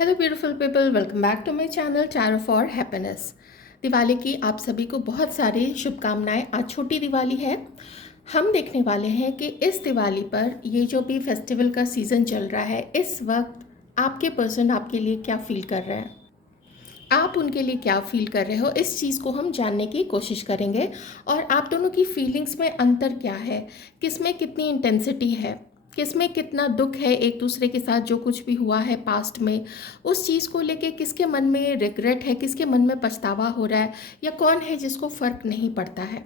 Hello beautiful people, welcome back to my channel tarot for happiness. Diwali की आप सभी को बहुत सारी शुभकामनाएं। आज छोटी दिवाली है। हम देखने वाले हैं कि इस दिवाली पर ये जो भी फेस्टिवल का सीज़न चल रहा है, इस वक्त आपके पर्सन आपके लिए क्या फील कर रहे हैं, आप उनके लिए क्या फील कर रहे हो, इस चीज़ को हम जानने की कोशिश करेंगे। और आप दोनों की फीलिंग्स में अंतर क्या है, किस में कितनी इंटेंसिटी है, किस में कितना दुख है एक दूसरे के साथ, जो कुछ भी हुआ है पास्ट में उस चीज़ को लेके किसके मन में रिग्रेट है, किसके मन में पछतावा हो रहा है, या कौन है जिसको फ़र्क नहीं पड़ता है।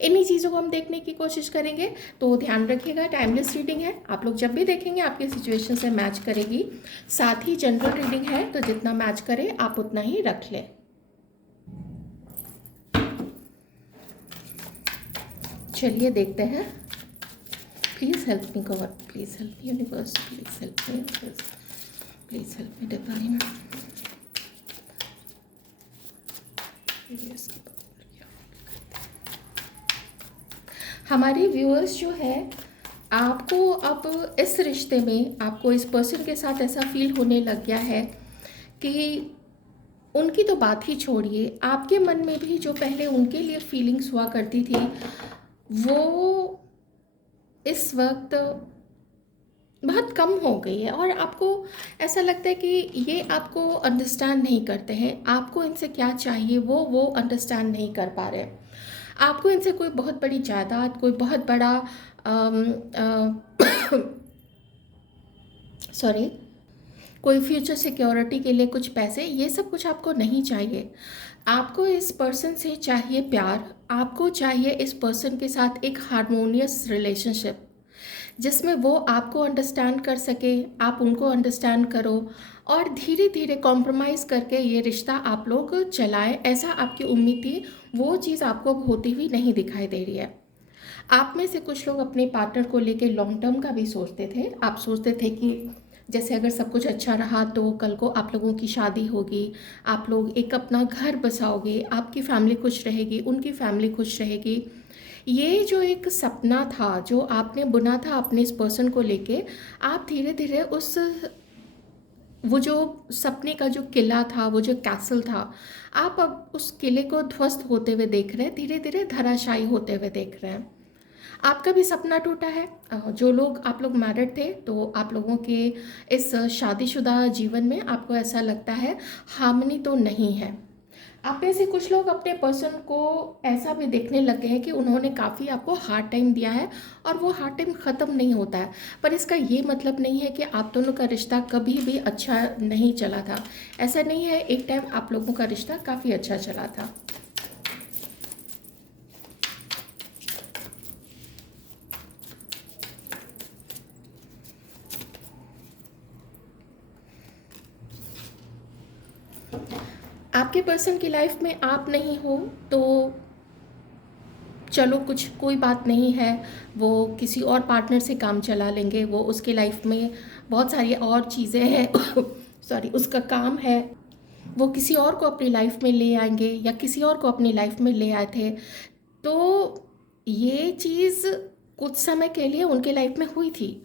इन्हीं चीज़ों को हम देखने की कोशिश करेंगे। तो ध्यान रखिएगा, टाइमलेस रीडिंग है, आप लोग जब भी देखेंगे आपके सिचुएशन से मैच करेगी। साथ ही जनरल रीडिंग है, तो जितना मैच करे आप उतना ही रख लें। चलिए देखते हैं। Please help me God, please help me universe, please help me universe, please help me divine. हमारे व्यूअर्स जो है, आपको अब इस रिश्ते में, आपको इस पर्सन के साथ ऐसा फील होने लग गया है कि उनकी तो बात ही छोड़िए, आपके मन में भी जो पहले उनके लिए फीलिंग्स हुआ करती थी, वो इस वक्त बहुत कम हो गई है। और आपको ऐसा लगता है कि ये आपको अंडरस्टैंड नहीं करते हैं, आपको इनसे क्या चाहिए वो अंडरस्टैंड नहीं कर पा रहे। आपको इनसे कोई बहुत बड़ी जायदाद, कोई बहुत बड़ा सॉरी कोई फ्यूचर सिक्योरिटी के लिए कुछ पैसे, ये सब कुछ आपको नहीं चाहिए। आपको इस पर्सन से चाहिए प्यार, आपको चाहिए इस पर्सन के साथ एक हारमोनियस रिलेशनशिप जिसमें वो आपको अंडरस्टैंड कर सके, आप उनको अंडरस्टैंड करो, और धीरे धीरे कॉम्प्रोमाइज़ करके ये रिश्ता आप लोग चलाएं। ऐसा आपकी उम्मीद थी, वो चीज़ आपको अब होती हुई नहीं दिखाई दे रही है। आप में से कुछ लोग अपने पार्टनर को लेके लॉन्ग टर्म का भी सोचते थे। आप सोचते थे कि जैसे अगर सब कुछ अच्छा रहा तो कल को आप लोगों की शादी होगी, आप लोग एक अपना घर बसाओगे, आपकी फैमिली खुश रहेगी, उनकी फैमिली खुश रहेगी। ये जो एक सपना था जो आपने बुना था अपने इस पर्सन को लेके, आप धीरे धीरे उस वो जो सपने का जो किला था, वो जो कैसल था, आप अब उस किले को ध्वस्त होते हुए देख रहे हैं, धीरे धीरे धराशायी होते हुए देख रहे हैं। आपका भी सपना टूटा है। जो लोग, आप लोग मैरिड थे, तो आप लोगों के इस शादीशुदा जीवन में आपको ऐसा लगता है हार्मनी तो नहीं है। आप में से कुछ लोग अपने पर्सन को ऐसा भी देखने लग गए हैं कि उन्होंने काफ़ी आपको हार्ड टाइम दिया है और वो हार्ड टाइम ख़त्म नहीं होता है। पर इसका ये मतलब नहीं है कि आप दोनों का रिश्ता कभी भी अच्छा नहीं चला था। ऐसा नहीं है, एक टाइम आप लोगों का रिश्ता काफ़ी अच्छा चला था। आपके पर्सन की लाइफ में आप नहीं हो तो चलो, कुछ कोई बात नहीं है, वो किसी और पार्टनर से काम चला लेंगे। वो उसके लाइफ में बहुत सारी और चीज़ें हैं सॉरी, उसका काम है, वो किसी और को अपनी लाइफ में ले आएंगे या किसी और को अपनी लाइफ में ले आए थे। तो ये चीज़ कुछ समय के लिए उनके लाइफ में हुई थी।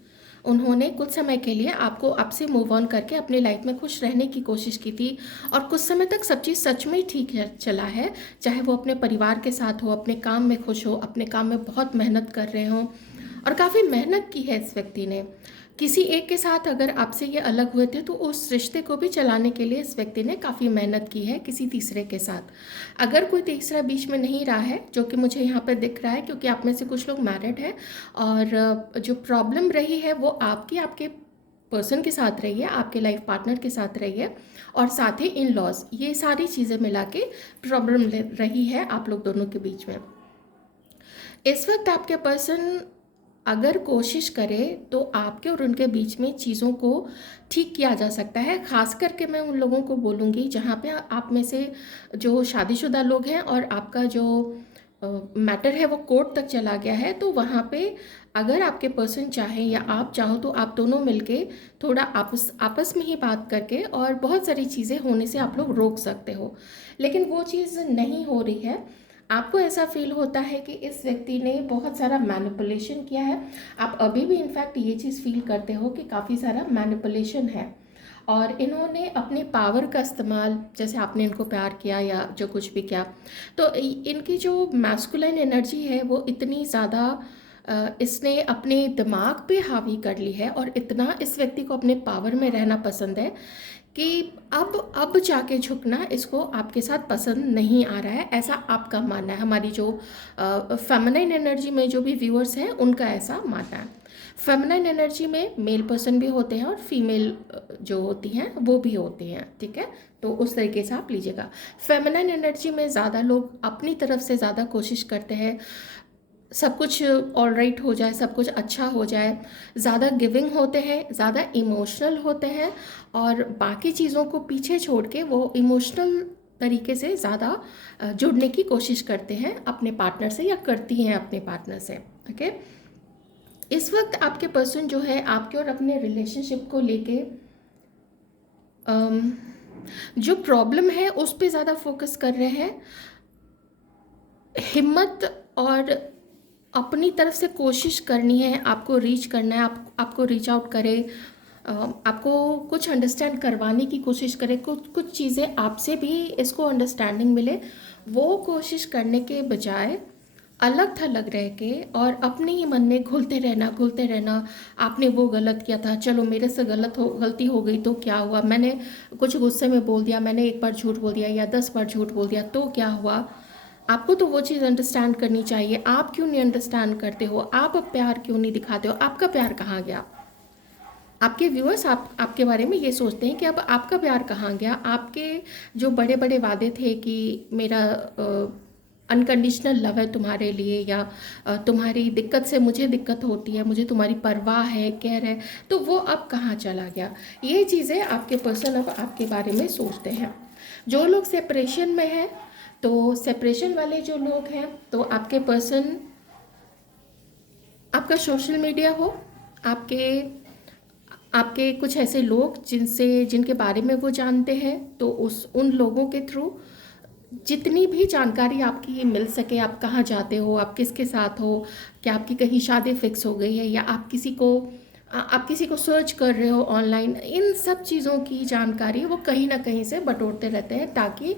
उन्होंने कुछ समय के लिए आपको आपसे मूव ऑन करके अपनी लाइफ में खुश रहने की कोशिश की थी, और कुछ समय तक सब चीज़ सच में ठीक चला है। चाहे वो अपने परिवार के साथ हो, अपने काम में खुश हो, अपने काम में बहुत मेहनत कर रहे हों, और काफ़ी मेहनत की है इस व्यक्ति ने। किसी एक के साथ अगर आपसे ये अलग हुए थे तो उस रिश्ते को भी चलाने के लिए इस व्यक्ति ने काफ़ी मेहनत की है किसी तीसरे के साथ। अगर कोई तीसरा बीच में नहीं रहा है, जो कि मुझे यहाँ पर दिख रहा है, क्योंकि आप में से कुछ लोग मैरिड हैं, और जो प्रॉब्लम रही है वो आपके पर्सन के साथ रही है, आपके लाइफ पार्टनर के साथ रही है, और साथ ही इन लॉज, ये सारी चीज़ें मिला के प्रॉब्लम रही है आप लोग दोनों के बीच में। इस वक्त आपके पर्सन अगर कोशिश करे तो आपके और उनके बीच में चीज़ों को ठीक किया जा सकता है। ख़ास करके मैं उन लोगों को बोलूँगी जहाँ पे आप में से जो शादीशुदा लोग हैं और आपका जो मैटर है वो कोर्ट तक चला गया है, तो वहाँ पे अगर आपके पर्सन चाहें या आप चाहो तो आप दोनों मिलके थोड़ा आपस आपस में ही बात करके और बहुत सारी चीज़ें होने से आप लोग रोक सकते हो। लेकिन वो चीज़ नहीं हो रही है। आपको ऐसा फील होता है कि इस व्यक्ति ने बहुत सारा मैनिपुलेशन किया है। आप अभी भी इनफैक्ट ये चीज़ फील करते हो कि काफ़ी सारा मैनिपुलेशन है, और इन्होंने अपने पावर का इस्तेमाल, जैसे आपने इनको प्यार किया या जो कुछ भी किया, तो इनकी जो मैस्कुलाइन एनर्जी है वो इतनी ज़्यादा इसने अपने दिमाग पे हावी कर ली है, और इतना इस व्यक्ति को अपने पावर में रहना पसंद है कि अब जाके झुकना इसको आपके साथ पसंद नहीं आ रहा है, ऐसा आपका मानना है। हमारी जो फेमिनाइन एनर्जी में जो भी व्यूअर्स हैं उनका ऐसा मानना है। फेमिनाइन एनर्जी में मेल पर्सन भी होते हैं और फीमेल जो होती हैं वो भी होती हैं, ठीक है। तो उस तरीके से आप लीजिएगा। फेमिनाइन एनर्जी में ज़्यादा लोग अपनी तरफ से ज़्यादा कोशिश करते हैं, सब कुछ ऑल राइट हो जाए, सब कुछ अच्छा हो जाए, ज़्यादा गिविंग होते हैं, ज़्यादा इमोशनल होते हैं, और बाकी चीज़ों को पीछे छोड़ के वो इमोशनल तरीके से ज़्यादा जुड़ने की कोशिश करते हैं अपने पार्टनर से, या करती हैं अपने पार्टनर से, ओके। इस वक्त आपके पर्सन जो है आपके और अपने रिलेशनशिप को लेके जो प्रॉब्लम है उस पर ज़्यादा फोकस कर रहे हैं। हिम्मत और अपनी तरफ से कोशिश करनी है, आपको रीच करना है, आपको रीच आउट करे, आपको कुछ अंडरस्टैंड करवाने की कोशिश करे, कुछ चीज़ें आपसे भी इसको अंडरस्टैंडिंग मिले, वो कोशिश करने के बजाय अलग थलग रह के और अपने ही मन में घुलते रहना। आपने वो गलत किया था, चलो मेरे से गलती हो गई तो क्या हुआ, मैंने कुछ गुस्से में बोल दिया, मैंने एक बार झूठ बोल दिया या 10 बार झूठ बोल दिया तो क्या हुआ। आपको तो वो चीज़ अंडरस्टैंड करनी चाहिए, आप क्यों नहीं अंडरस्टैंड करते हो, आप अब प्यार क्यों नहीं दिखाते हो, आपका प्यार कहाँ गया। आपके व्यूअर्स आपके बारे में ये सोचते हैं कि अब आपका प्यार कहाँ गया। आपके जो बड़े बड़े वादे थे कि मेरा अनकंडीशनल लव है तुम्हारे लिए, या तुम्हारी दिक्कत से मुझे दिक्कत होती है, मुझे तुम्हारी परवाह है, केयर है, तो वो अब कहाँ चला गया। ये चीज़ें आपके पर्सन अब आपके बारे में सोचते हैं। जो लोग सेपरेशन में हैं, तो सेपरेशन वाले जो लोग हैं, तो आपके पर्सन, आपका सोशल मीडिया हो, आपके आपके कुछ ऐसे लोग जिनके बारे में वो जानते हैं, तो उन लोगों के थ्रू जितनी भी जानकारी आपकी मिल सके, आप कहाँ जाते हो, आप किसके साथ हो, क्या आपकी कहीं शादी फिक्स हो गई है, या आप किसी को सर्च कर रहे हो ऑनलाइन, इन सब चीज़ों की जानकारी वो कहीं ना कहीं से बटोरते रहते हैं, ताकि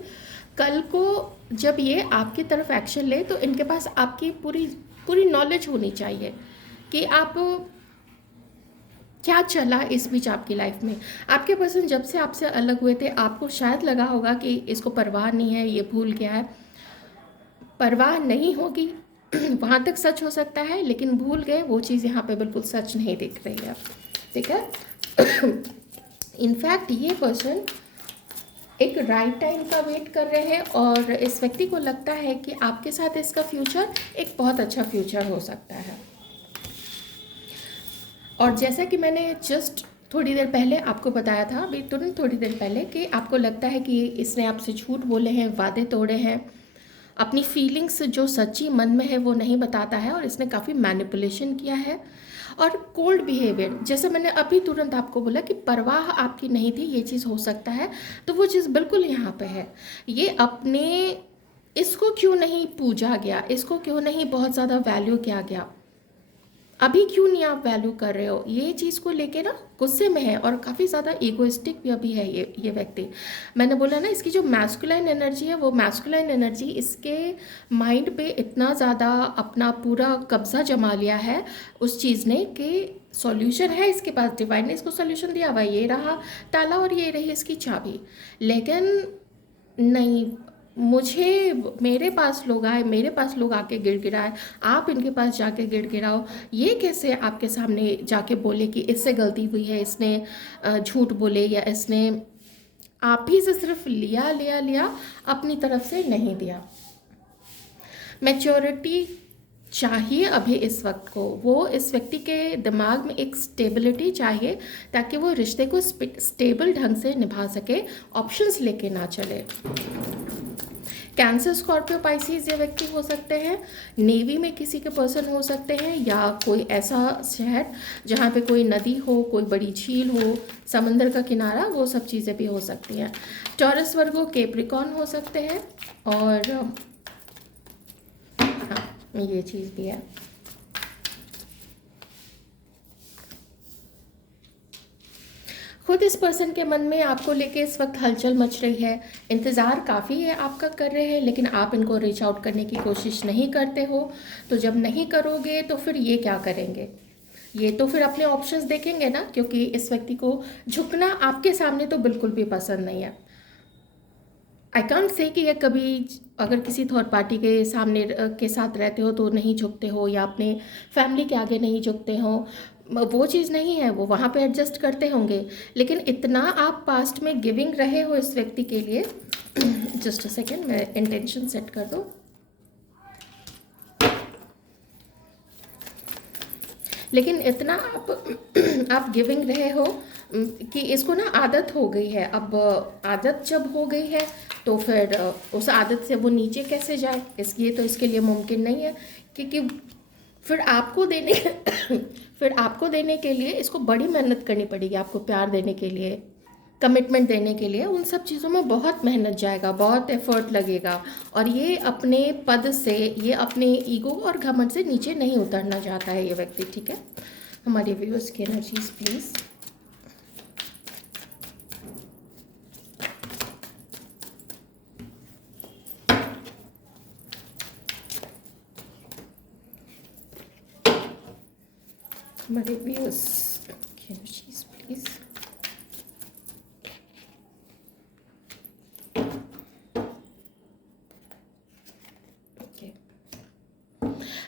कल को जब ये आपकी तरफ एक्शन ले तो इनके पास आपकी पूरी पूरी नॉलेज होनी चाहिए कि आप क्या चला इस बीच आपकी लाइफ में। आपके पर्सन जब से आपसे अलग हुए थे, आपको शायद लगा होगा कि इसको परवाह नहीं है, ये भूल गया है। परवाह नहीं होगी वहाँ तक सच हो सकता है, लेकिन भूल गए वो चीज़ यहाँ पे बिल्कुल सच नहीं दिख रही है, ठीक है। इनफैक्ट ये पर्सन एक राइट टाइम का वेट कर रहे हैं, और इस व्यक्ति को लगता है कि आपके साथ इसका फ्यूचर एक बहुत अच्छा फ्यूचर हो सकता है। और जैसा कि मैंने जस्ट थोड़ी देर पहले आपको बताया था, अभी तुरंत थोड़ी देर पहले, कि आपको लगता है कि इसने आपसे झूठ बोले हैं, वादे तोड़े हैं, अपनी फीलिंग्स जो सच्ची मन में है वो नहीं बताता है, और इसने काफ़ी मैनिपुलेशन किया है, और कोल्ड बिहेवियर, जैसे मैंने अभी तुरंत आपको बोला कि परवाह आपकी नहीं थी, ये चीज़ हो सकता है, तो वो चीज़ बिल्कुल यहाँ पे है। ये अपने, इसको क्यों नहीं पूजा गया, इसको क्यों नहीं बहुत ज़्यादा वैल्यू किया गया, अभी क्यों नहीं आप वैल्यू कर रहे हो, ये चीज़ को लेके ना गुस्से में है, और काफ़ी ज़्यादा ईगोइस्टिक भी अभी है ये व्यक्ति। मैंने बोला ना, इसकी जो मैस्कुलाइन एनर्जी है, वो मैस्कुलाइन एनर्जी इसके माइंड पे इतना ज़्यादा अपना पूरा कब्जा जमा लिया है उस चीज़ ने, कि सॉल्यूशन है इसके पास, डिवाइन ने इसको सॉल्यूशन दिया हुआ, ये रहा ताला और ये रही इसकी चाबी, लेकिन नहीं, मुझे मेरे पास लोग आए, मेरे पास लोग आके गिड़गिड़ाए, आप इनके पास जाके गिड़गिड़ाओ, ये कैसे आपके सामने जाके बोले कि इससे गलती हुई है, इसने झूठ बोले, या इसने आप ही से सिर्फ लिया लिया लिया, अपनी तरफ से नहीं दिया। मैच्योरिटी चाहिए अभी इस वक्त को, वो इस व्यक्ति के दिमाग में एक स्टेबिलिटी चाहिए, ताकि वो रिश्ते को स्टेबल ढंग से निभा सके, ऑप्शंस लेके ना चले। कैंसर, स्कॉर्पियो, पाइसिस ये व्यक्ति हो सकते हैं, नेवी में किसी के पर्सन हो सकते हैं, या कोई ऐसा शहर जहाँ पे कोई नदी हो, कोई बड़ी झील हो, समंदर का किनारा, वो सब चीज़ें भी हो सकती हैं। टॉरस, वर्गो, कैप्रिकॉर्न हो सकते हैं, और हाँ, ये चीज़ भी है। खुद इस पर्सन के मन में आपको लेके इस वक्त हलचल मच रही है, इंतज़ार काफ़ी है आपका कर रहे हैं, लेकिन आप इनको रीच आउट करने की कोशिश नहीं करते हो। तो जब नहीं करोगे तो फिर ये क्या करेंगे? ये तो फिर अपने ऑप्शंस देखेंगे ना, क्योंकि इस व्यक्ति को झुकना आपके सामने तो बिल्कुल भी पसंद नहीं है। आई कांट से कि ये कभी अगर किसी थर्ड पार्टी के सामने के साथ रहते हो तो नहीं झुकते हो, या अपने फैमिली के आगे नहीं झुकते हो, वो चीज़ नहीं है, वो वहाँ पे एडजस्ट करते होंगे। लेकिन इतना आप पास्ट में गिविंग रहे हो इस व्यक्ति के लिए जस्ट अ सेकेंड, मैं इंटेंशन सेट कर दूँ। लेकिन इतना आप गिविंग रहे हो कि इसको ना आदत हो गई है। अब आदत जब हो गई है तो फिर उस आदत से वो नीचे कैसे जाए, इसलिए तो इसके लिए मुमकिन नहीं है, क्योंकि फिर आपको देने फिर आपको देने के लिए इसको बड़ी मेहनत करनी पड़ेगी। आपको प्यार देने के लिए, कमिटमेंट देने के लिए, उन सब चीज़ों में बहुत मेहनत जाएगा, बहुत एफर्ट लगेगा। और ये अपने पद से, ये अपने ईगो और घमंड से नीचे नहीं उतरना चाहता है ये व्यक्ति, ठीक है। हमारे व्यूअर्स की एनर्जीज प्लीज़। हमारे व्यूअर्स की एनर्जीज प्लीज़।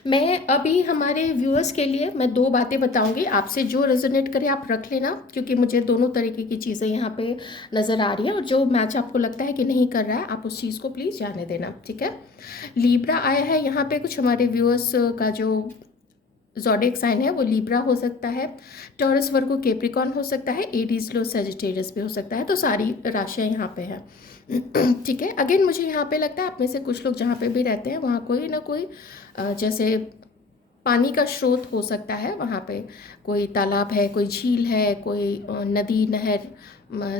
मैं अभी हमारे व्यूअर्स के लिए मैं दो बातें बताऊंगी, आपसे जो रेजोनेट करे आप रख लेना, क्योंकि मुझे दोनों तरीके की चीज़ें यहाँ पे नज़र आ रही हैं, और जो मैच आपको लगता है कि नहीं कर रहा है आप उस चीज़ को प्लीज़ जाने देना, ठीक है। लीब्रा आया है यहाँ पे, कुछ हमारे व्यूअर्स का जो ज़ोडिएक साइन है वो लीब्रा हो सकता है, टॉरस वर्गो कैप्रिकॉर्न हो सकता है, एरीज लो सेजिटेरियस भी हो सकता है। तो सारी राशियाँ यहाँ पे हैं, ठीक है। अगेन मुझे यहाँ पे लगता है आप में से कुछ लोग जहाँ पे भी रहते हैं वहाँ कोई ना कोई जैसे पानी का स्रोत हो सकता है, वहाँ पे कोई तालाब है, कोई झील है, कोई नदी, नहर,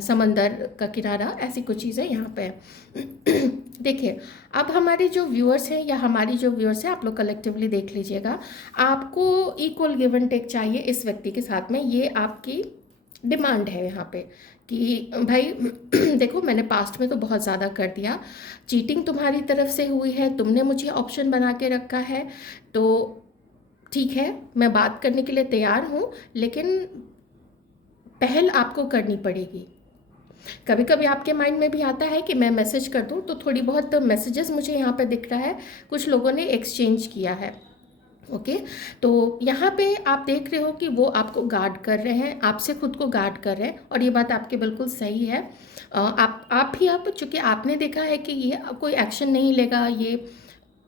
समंदर का किनारा, ऐसी कुछ चीज़ें यहाँ पे है। देखिए, अब हमारे जो व्यूअर्स हैं या हमारी जो व्यूअर्स हैं, आप लोग कलेक्टिवली देख लीजिएगा, आपको इक्वल गिव एंड टेक चाहिए इस व्यक्ति के साथ में, ये आपकी डिमांड है यहाँ पे कि भाई देखो, मैंने पास्ट में तो बहुत ज़्यादा कर दिया, चीटिंग तुम्हारी तरफ से हुई है, तुमने मुझे ऑप्शन बना के रखा है, तो ठीक है मैं बात करने के लिए तैयार हूँ, लेकिन पहल आपको करनी पड़ेगी। कभी कभी आपके माइंड में भी आता है कि मैं मैसेज कर दूँ, तो थोड़ी बहुत मैसेजेस मुझे यहाँ पे दिख रहा है, कुछ लोगों ने एक्सचेंज किया है, ओके। तो यहाँ पे आप देख रहे हो कि वो आपको गार्ड कर रहे हैं, आपसे खुद को गार्ड कर रहे हैं, और ये बात आपकी बिल्कुल सही है। आप भी, अब चूँकि आपने देखा है कि ये कोई एक्शन नहीं लेगा, ये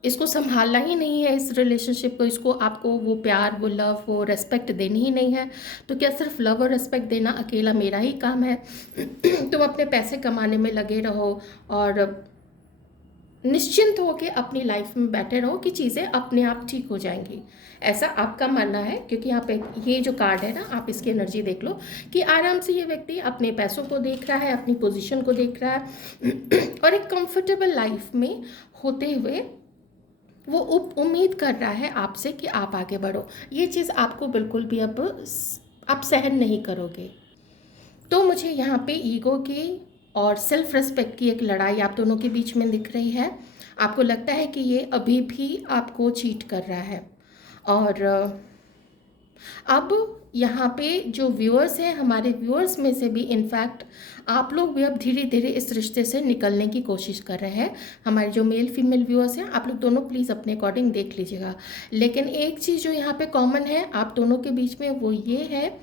इसको संभालना ही नहीं है इस रिलेशनशिप को, इसको आपको वो प्यार, वो लव, वो रेस्पेक्ट देनी ही नहीं है, तो क्या सिर्फ लव और रेस्पेक्ट देना अकेला मेरा ही काम है? तुम अपने पैसे कमाने में लगे रहो और निश्चिंत हो के अपनी लाइफ में बैठे रहो कि चीज़ें अपने आप ठीक हो जाएंगी, ऐसा आपका मानना है। क्योंकि आप ये जो कार्ड है ना, आप इसकी एनर्जी देख लो कि आराम से ये व्यक्ति अपने पैसों को देख रहा है, अपनी पोजीशन को देख रहा है और एक कंफर्टेबल लाइफ में होते हुए वो उम्मीद कर रहा है आपसे कि आप आगे बढ़ो। ये चीज़ आपको बिल्कुल भी अब आप सहन नहीं करोगे। तो मुझे यहाँ पे ईगो की और सेल्फ रिस्पेक्ट की एक लड़ाई आप दोनों के बीच में दिख रही है। आपको लगता है कि ये अभी भी आपको चीट कर रहा है, और अब यहाँ पे जो व्यूअर्स हैं, हमारे व्यूअर्स में से भी इनफैक्ट आप लोग भी अब धीरे धीरे इस रिश्ते से निकलने की कोशिश कर रहे हैं। हमारे जो मेल फीमेल व्यूअर्स हैं, आप लोग दोनों प्लीज़ अपने अकॉर्डिंग देख लीजिएगा। लेकिन एक चीज़ जो यहाँ पे कॉमन है आप दोनों के बीच में, वो ये है,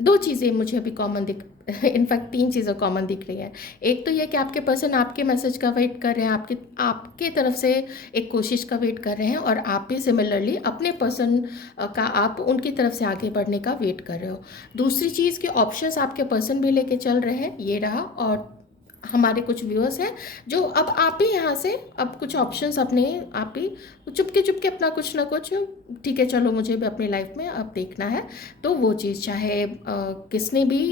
दो चीज़ें मुझे अभी कॉमन दिख इनफैक्ट तीन चीज़ें कॉमन दिख रही हैं। एक तो ये कि आपके पर्सन आपके मैसेज का वेट कर रहे हैं, आपके तरफ से एक कोशिश का वेट कर रहे हैं, और आप भी सिमिलरली अपने पर्सन का आप उनकी तरफ से आगे बढ़ने का वेट कर रहे हो। दूसरी चीज़ के ऑप्शंस आपके पर्सन भी लेके चल रहे हैं, ये रहा। और हमारे कुछ व्यूअर्स हैं जो अब आप ही यहाँ से अब कुछ ऑप्शंस अपने आप ही चुपके अपना कुछ ना कुछ, ठीक है चलो मुझे भी अपनी लाइफ में अब देखना है, तो वो चीज़ चाहे किसने भी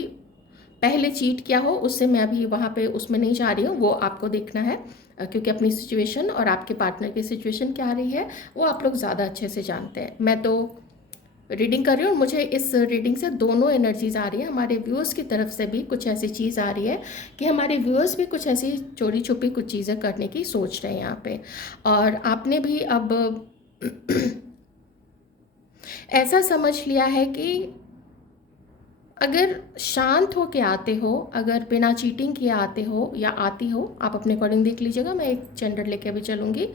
पहले चीट किया हो, उससे मैं अभी वहाँ पे उसमें नहीं जा रही हूँ, वो आपको देखना है। क्योंकि अपनी सिचुएशन और आपके पार्टनर की सिचुएशन क्या आ रही है वो आप लोग ज़्यादा अच्छे से जानते हैं। मैं तो रीडिंग कर रही हूँ और मुझे इस रीडिंग से दोनों एनर्जीज आ रही है। हमारे व्यूअर्स की तरफ से भी कुछ ऐसी चीज़ आ रही है कि हमारे व्यूअर्स भी कुछ ऐसी चोरी छुपी कुछ चीज़ें करने की सोच रहे हैं यहाँ पे, और आपने भी अब ऐसा समझ लिया है कि अगर शांत हो के आते हो, अगर बिना चीटिंग किए आते हो या आती हो, आप अपने अकॉर्डिंग देख लीजिएगा, मैं एक जेंडर लेके भी चलूँगी,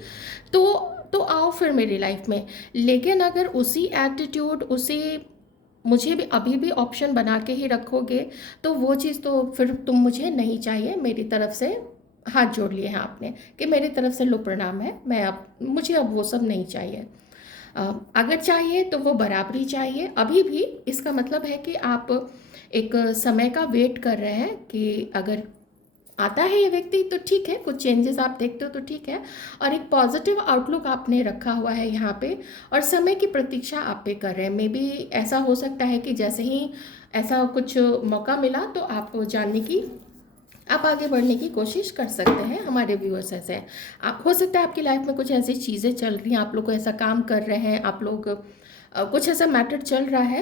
तो आओ फिर मेरी लाइफ में। लेकिन अगर उसी एटीट्यूड, उसी मुझे भी अभी भी ऑप्शन बना के ही रखोगे, तो वो चीज़ तो फिर तुम मुझे नहीं चाहिए। मेरी तरफ से हाथ जोड़ लिए हैं आपने कि मेरी तरफ से लो प्रणाम है, मैं अब मुझे अब वो सब नहीं चाहिए। अगर चाहिए तो वो बराबरी चाहिए अभी भी। इसका मतलब है कि आप एक समय का वेट कर रहे हैं कि अगर आता है ये व्यक्ति तो ठीक है, कुछ चेंजेस आप देखते हो तो ठीक है, और एक पॉजिटिव आउटलुक आपने रखा हुआ है यहाँ पे, और समय की प्रतीक्षा आप पे कर रहे हैं। मे बी ऐसा हो सकता है कि जैसे ही ऐसा कुछ मौका मिला तो आप जानने की, आप आगे बढ़ने की कोशिश कर सकते हैं। हमारे व्यूअर्स ऐसे हैं, आप हो सकता है आपकी लाइफ में कुछ ऐसी चीज़ें चल रही हैं, आप लोग को ऐसा काम कर रहे हैं, आप लोग कुछ ऐसा मैटर चल रहा है।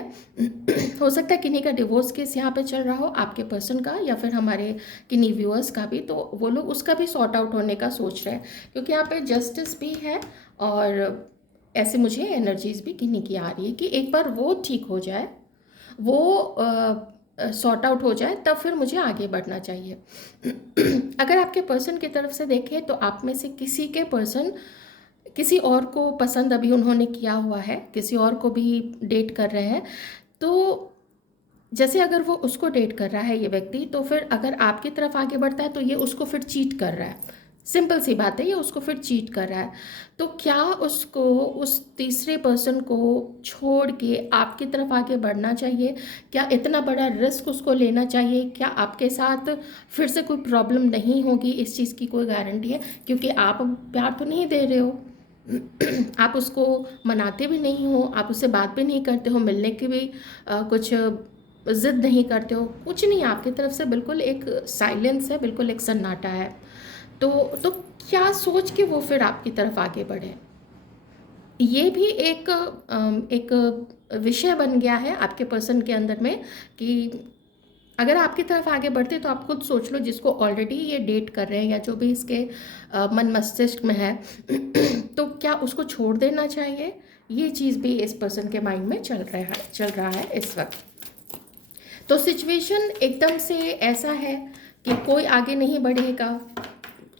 हो सकता है किन्हीं का डिवोर्स केस यहाँ पे चल रहा हो, आपके पर्सन का या फिर हमारे किन्हीं व्यूअर्स का भी, तो वो लोग उसका भी सॉर्ट आउट होने का सोच रहे हैं, क्योंकि यहाँ पे जस्टिस भी है। और ऐसे मुझे एनर्जीज भी किन्हीं की आ रही है कि एक बार वो ठीक हो जाए, वो सॉर्ट आउट हो जाए, तब फिर मुझे आगे बढ़ना चाहिए। अगर आपके पर्सन की तरफ से देखें तो आप में से किसी के पर्सन किसी और को पसंद अभी उन्होंने किया हुआ है, किसी और को भी डेट कर रहे हैं। तो जैसे अगर वो उसको डेट कर रहा है ये व्यक्ति, तो फिर अगर आपकी तरफ आगे बढ़ता है तो ये उसको फिर चीट कर रहा है। सिंपल सी बात है, ये उसको फिर चीट कर रहा है। तो क्या उसको उस तीसरे पर्सन को छोड़ के आपकी तरफ आगे बढ़ना चाहिए? क्या इतना बड़ा रिस्क उसको लेना चाहिए? क्या आपके साथ फिर से कोई प्रॉब्लम नहीं होगी? इस चीज़ की कोई गारंटी है? क्योंकि आप अब प्यार तो नहीं दे रहे हो, आप उसको मनाते भी नहीं हो, आप उससे बात भी नहीं करते हो, मिलने की भी कुछ ज़िद नहीं करते हो, कुछ नहीं, आपकी तरफ से बिल्कुल एक साइलेंस है, बिल्कुल एक सन्नाटा है। तो क्या सोच के वो फिर आपकी तरफ आगे बढ़े? ये भी एक विषय बन गया है आपके पर्सन के अंदर में कि अगर आपकी तरफ आगे बढ़ते तो आप खुद सोच लो, जिसको ऑलरेडी ये डेट कर रहे हैं या जो भी इसके मन मस्तिष्क में है, तो क्या उसको छोड़ देना चाहिए? ये चीज़ भी इस पर्सन के माइंड में चल रहा है इस वक्त। तो सिचुएशन एकदम से ऐसा है कि कोई आगे नहीं बढ़ेगा।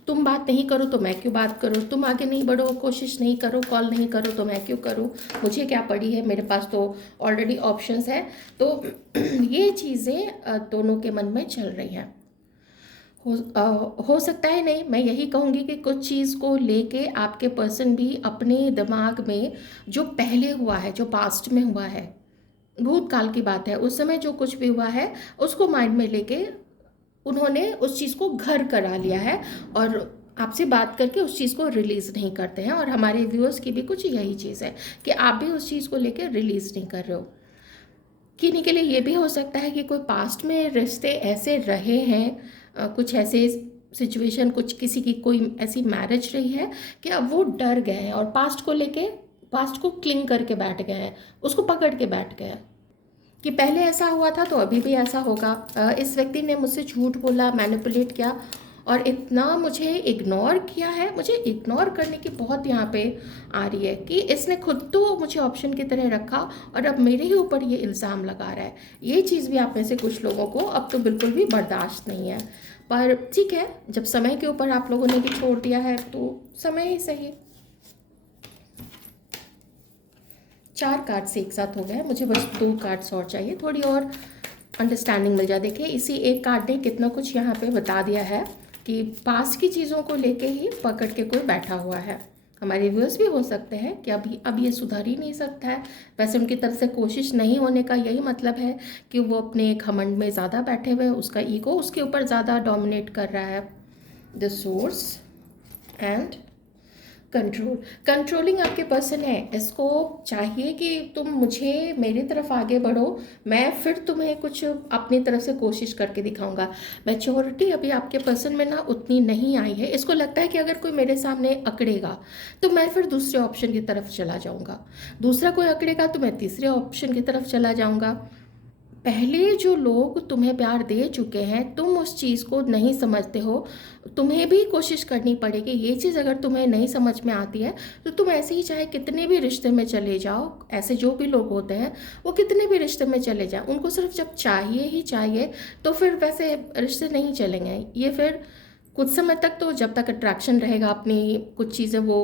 तुम बात नहीं करो तो मैं क्यों बात करूँ, तुम आगे नहीं बढ़ो, कोशिश नहीं करो, कॉल नहीं करो तो मैं क्यों करूँ, मुझे क्या पड़ी है, मेरे पास तो ऑलरेडी ऑप्शंस है। तो ये चीज़ें दोनों के मन में चल रही हैं। हो सकता है, नहीं, मैं यही कहूँगी कि कुछ चीज़ को लेके आपके पर्सन भी अपने दिमाग में जो पहले हुआ है, जो पास्ट में हुआ है, भूतकाल की बात है, उस समय जो कुछ भी हुआ है उसको माइंड में लेके उन्होंने उस चीज़ को घर करा लिया है, और आपसे बात करके उस चीज़ को रिलीज़ नहीं करते हैं। और हमारे व्यूअर्स की भी कुछ यही चीज़ है कि आप भी उस चीज़ को लेके रिलीज़ नहीं कर रहे हो। किन्हीं के लिए ये भी हो सकता है कि कोई पास्ट में रिश्ते ऐसे रहे हैं, कुछ ऐसे सिचुएशन, कुछ किसी की कोई ऐसी मैरिज रही है कि अब वो डर गए हैं और पास्ट को लेके, पास्ट को क्लिंग करके बैठ गए हैं, उसको पकड़ के बैठ गए हैं कि पहले ऐसा हुआ था तो अभी भी ऐसा होगा। इस व्यक्ति ने मुझसे झूठ बोला, मैनिपुलेट किया और इतना मुझे इग्नोर किया है। मुझे इग्नोर करने की बहुत यहाँ पे आ रही है कि इसने खुद तो मुझे ऑप्शन की तरह रखा और अब मेरे ही ऊपर ये इल्ज़ाम लगा रहा है। ये चीज़ भी आप में से कुछ लोगों को अब तो बिल्कुल भी बर्दाश्त नहीं है। पर ठीक है, जब समय के ऊपर आप लोगों ने भी छोड़ दिया है तो समय ही सही। 4 कार्ड्स एक साथ हो गए, मुझे बस 2 कार्ड्स और चाहिए, थोड़ी और अंडरस्टैंडिंग मिल जाए। देखिए, इसी एक कार्ड ने कितना कुछ यहाँ पे बता दिया है कि पास की चीज़ों को लेके ही पकड़ के कोई बैठा हुआ है। हमारे व्यूअर्स भी हो सकते हैं कि अब ये सुधर ही नहीं सकता है। वैसे उनकी तरफ से कोशिश नहीं होने का यही मतलब है कि वो अपने घमंड में ज़्यादा बैठे हुए हैं, उसका ईगो उसके ऊपर ज़्यादा डोमिनेट कर रहा है। The source and control, controlling आपके पर्सन है। इसको चाहिए कि तुम मुझे मेरी तरफ आगे बढ़ो, मैं फिर तुम्हें कुछ अपनी तरफ से कोशिश करके दिखाऊंगा। मैच्योरिटी अभी आपके पर्सन में ना उतनी नहीं आई है। इसको लगता है कि अगर कोई मेरे सामने अकड़ेगा तो मैं फिर दूसरे ऑप्शन की तरफ चला जाऊंगा, दूसरा कोई अकड़ेगा तो मैं तीसरे ऑप्शन की तरफ चला जाऊंगा। पहले जो लोग तुम्हें प्यार दे चुके हैं, तुम उस चीज़ को नहीं समझते हो, तुम्हें भी कोशिश करनी पड़ेगी। ये चीज़ अगर तुम्हें नहीं समझ में आती है तो तुम ऐसे ही चाहे कितने भी रिश्ते में चले जाओ, ऐसे जो भी लोग होते हैं वो कितने भी रिश्ते में चले जाएं, उनको सिर्फ जब चाहिए ही चाहिए तो फिर वैसे रिश्ते नहीं चलेंगे। ये फिर कुछ समय तक, तो जब तक अट्रैक्शन रहेगा, अपनी कुछ चीज़ें वो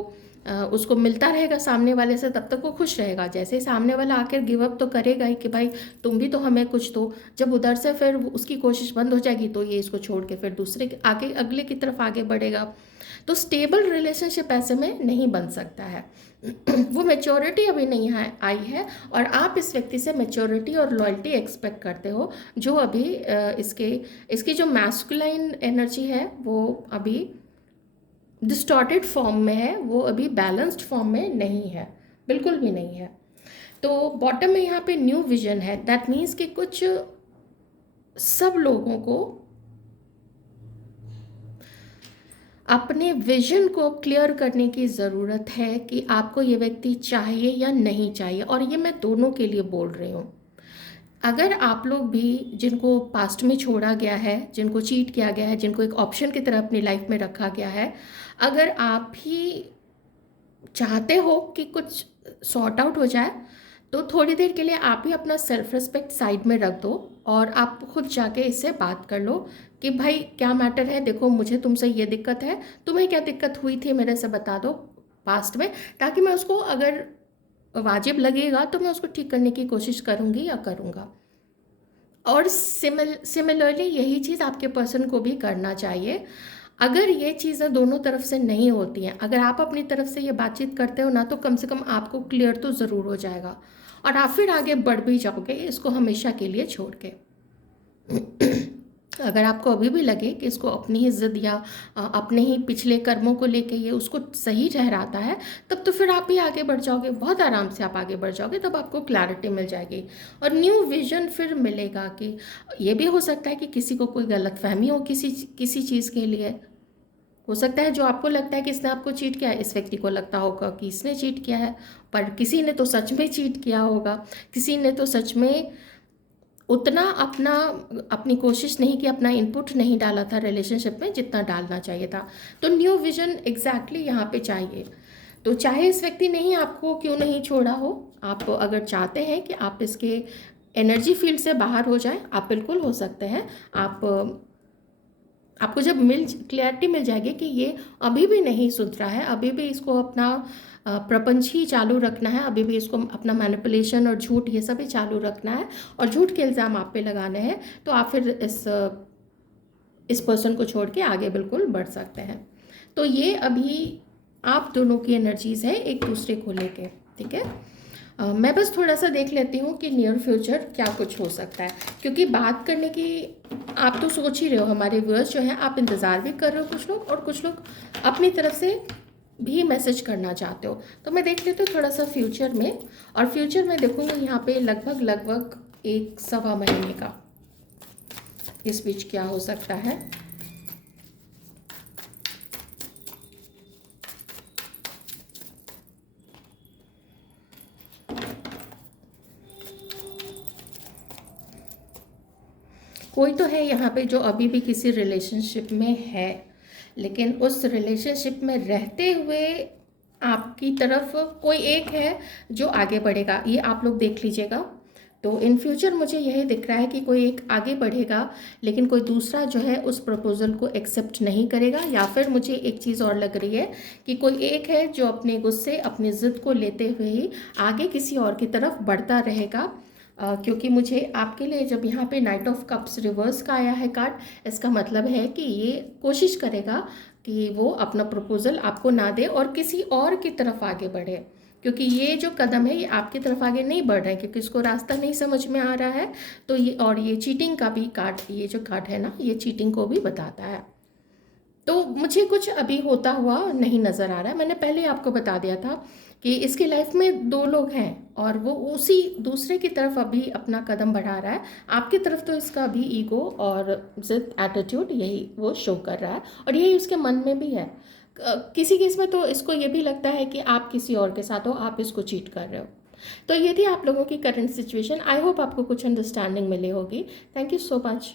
उसको मिलता रहेगा सामने वाले से, तब तक वो खुश रहेगा। जैसे ही सामने वाला आकर गिव अप तो करेगा ही कि भाई तुम भी तो हमें कुछ दो, जब उधर से फिर उसकी कोशिश बंद हो जाएगी तो ये इसको छोड़ के फिर दूसरे आगे अगले की तरफ आगे बढ़ेगा। तो स्टेबल रिलेशनशिप ऐसे में नहीं बन सकता है। वो मैच्योरिटी अभी नहीं आई है, और आप इस व्यक्ति से मैच्योरिटी और लॉयल्टी एक्सपेक्ट करते हो, जो अभी इसकी जो मैस्कुलाइन एनर्जी है वो अभी डिस्टॉर्टेड फॉर्म में है, वो अभी बैलेंस्ड फॉर्म में नहीं है, बिल्कुल भी नहीं है। तो बॉटम में यहाँ पे न्यू विजन है। दैट मीन्स कि कुछ सब लोगों को अपने विजन को क्लियर करने की ज़रूरत है कि आपको ये व्यक्ति चाहिए या नहीं चाहिए। और ये मैं दोनों के लिए बोल रही हूँ। अगर आप लोग भी, जिनको पास्ट में छोड़ा गया है, जिनको चीट किया गया है, जिनको एक ऑप्शन की तरह अपनी लाइफ में रखा गया है, अगर आप भी चाहते हो कि कुछ सॉर्ट आउट हो जाए, तो थोड़ी देर के लिए आप ही अपना सेल्फ रिस्पेक्ट साइड में रख दो और आप खुद जाके इससे बात कर लो कि भाई क्या मैटर है, देखो मुझे तुमसे ये दिक्कत है, तुम्हें क्या दिक्कत हुई थी मेरे से बता दो पास्ट में, ताकि मैं उसको, अगर वाजिब लगेगा तो मैं उसको ठीक करने की कोशिश करूँगी या करूँगा। और सिमिलरली यही चीज़ आपके पर्सन को भी करना चाहिए। अगर ये चीज़ें दोनों तरफ से नहीं होती हैं, अगर आप अपनी तरफ से ये बातचीत करते हो ना, तो कम से कम आपको क्लियर तो ज़रूर हो जाएगा और आप फिर आगे बढ़ भी जाओगे इसको हमेशा के लिए छोड़ के। अगर आपको अभी भी लगे कि इसको अपनी ही ज़िद या अपने ही पिछले कर्मों को लेके ये उसको सही ठहराता है, तब तो फिर आप ही आगे बढ़ जाओगे, बहुत आराम से आप आगे बढ़ जाओगे, तब आपको क्लैरिटी मिल जाएगी और न्यू विजन फिर मिलेगा। कि ये भी हो सकता है कि किसी को कोई गलतफहमी हो किसी चीज़ के लिए। हो सकता है जो आपको लगता है कि इसने आपको चीट किया है, इस व्यक्ति को लगता होगा कि इसने चीट किया है, पर किसी ने तो सच में चीट किया होगा, किसी ने तो सच में उतना अपनी कोशिश नहीं की, अपना इनपुट नहीं डाला था रिलेशनशिप में जितना डालना चाहिए था। तो न्यू विजन एग्जैक्टली यहाँ पे चाहिए। तो चाहे इस व्यक्ति ने ही आपको क्यों नहीं छोड़ा हो, आप अगर चाहते हैं कि आप इसके एनर्जी फील्ड से बाहर हो जाए, आप बिल्कुल हो सकते हैं। आपको जब क्लियरिटी मिल जाएगी कि ये अभी भी नहीं सुधरा है, अभी भी इसको अपना प्रपंच ही चालू रखना है, अभी भी इसको अपना मैनिपुलेशन और झूठ ये सब ही चालू रखना है और झूठ के इल्ज़ाम आप पे लगाने हैं, तो आप फिर इस पर्सन को छोड़ के आगे बिल्कुल बढ़ सकते हैं। तो ये अभी आप दोनों की एनर्जीज़ है एक दूसरे को लेके, ठीक है। मैं बस थोड़ा सा देख लेती हूँ कि नियर फ्यूचर क्या कुछ हो सकता है, क्योंकि बात करने की आप तो सोच ही रहे हो, हमारे व्यूअर्स जो हैं आप इंतज़ार भी कर रहे हो कुछ लोग, और कुछ लोग अपनी तरफ से भी मैसेज करना चाहते हो। तो मैं देख लेती हूँ थोड़ा सा फ्यूचर में, और फ्यूचर में देखूँगी यहाँ पे लगभग 1-1.25 महीने का इस बीच क्या हो सकता है। कोई तो है यहाँ पे जो अभी भी किसी रिलेशनशिप में है, लेकिन उस रिलेशनशिप में रहते हुए आपकी तरफ कोई एक है जो आगे बढ़ेगा, ये आप लोग देख लीजिएगा। तो इन फ्यूचर मुझे यही दिख रहा है कि कोई एक आगे बढ़ेगा, लेकिन कोई दूसरा जो है उस प्रपोज़ल को एक्सेप्ट नहीं करेगा। या फिर मुझे एक चीज़ और लग रही है कि कोई एक है जो अपने गुस्से, अपनी ज़िद को लेते हुए ही आगे किसी और की तरफ बढ़ता रहेगा। क्योंकि मुझे आपके लिए जब यहाँ पे नाइट ऑफ कप्स रिवर्स का आया है कार्ड, इसका मतलब है कि ये कोशिश करेगा कि वो अपना प्रपोज़ल आपको ना दे और किसी और की तरफ आगे बढ़े, क्योंकि ये जो कदम है ये आपकी तरफ आगे नहीं बढ़ रहा है, क्योंकि इसको रास्ता नहीं समझ में आ रहा है। तो ये, और ये चीटिंग का भी कार्ड, ये जो कार्ड है ना, ये चीटिंग को भी बताता है। तो मुझे कुछ अभी होता हुआ नहीं नज़र आ रहा है। मैंने पहले आपको बता दिया था कि इसकी लाइफ में 2 लोग हैं और वो उसी दूसरे की तरफ अभी अपना कदम बढ़ा रहा है। आपकी तरफ तो इसका अभी ईगो और ज़िद एटीट्यूड यही वो शो कर रहा है और यही उसके मन में भी है। किसी केस में तो इसको ये भी लगता है कि आप किसी और के साथ हो, आप इसको चीट कर रहे हो। तो ये थी आप लोगों की करंट सिचुएशन। आई होप आपको कुछ अंडरस्टैंडिंग मिली होगी। Thank you so much.